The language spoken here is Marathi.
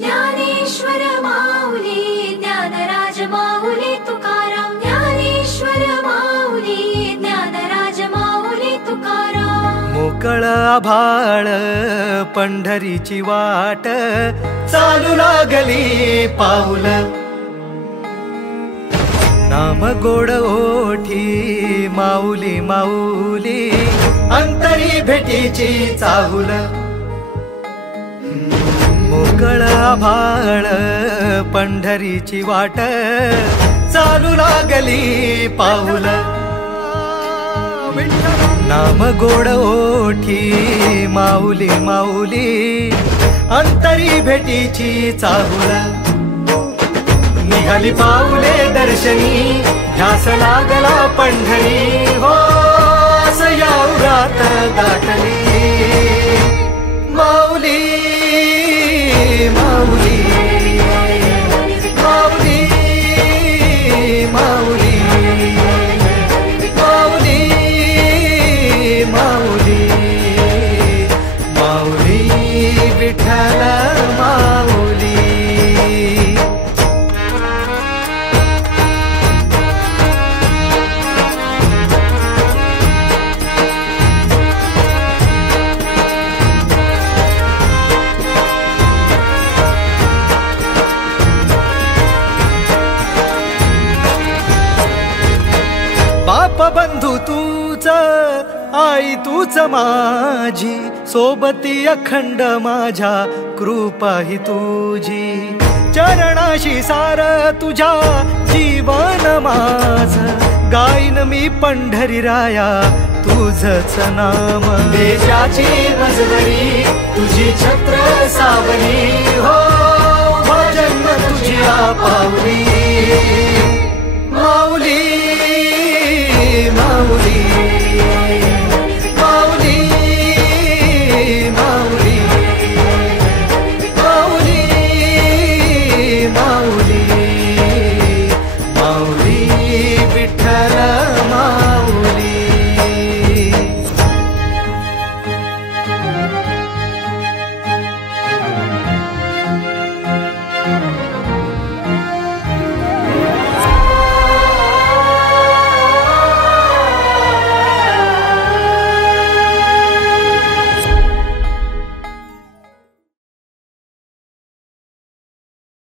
ज्ञानेश्वर माऊली ज्ञानराज माऊली तुकाराम ज्ञानेश्वर माऊली ज्ञानराज माऊली तुकाराम मोकळ आभाळ पंढरीची वाट चालू लागली पाऊल नाम गोड ओठी माऊली माऊली अंतरी भेटीची चाहुल मोकळ आभाळ पंढरीची वाट चालू लागली पाऊल नाम गोड ओठी माऊली माऊली अंतरी भेटीची चाहुल निघाली पाऊले दर्शनी ध्यास लागला पंढरी हो असया उरात दाटली माऊली माऊली माऊली माऊली माऊली माऊली माऊली विठ्ठल माऊली बाप बंधू तूच आई तूच माझी सोबती अखंड माझ्या कृपा ही तुझी चरणाशी सार तुझ्या जीवन माझ गाईन मी पंढरी राया तुझच नाम देशाची मजबरी तुझी छत्र सावली हो जन्म तुझी पावली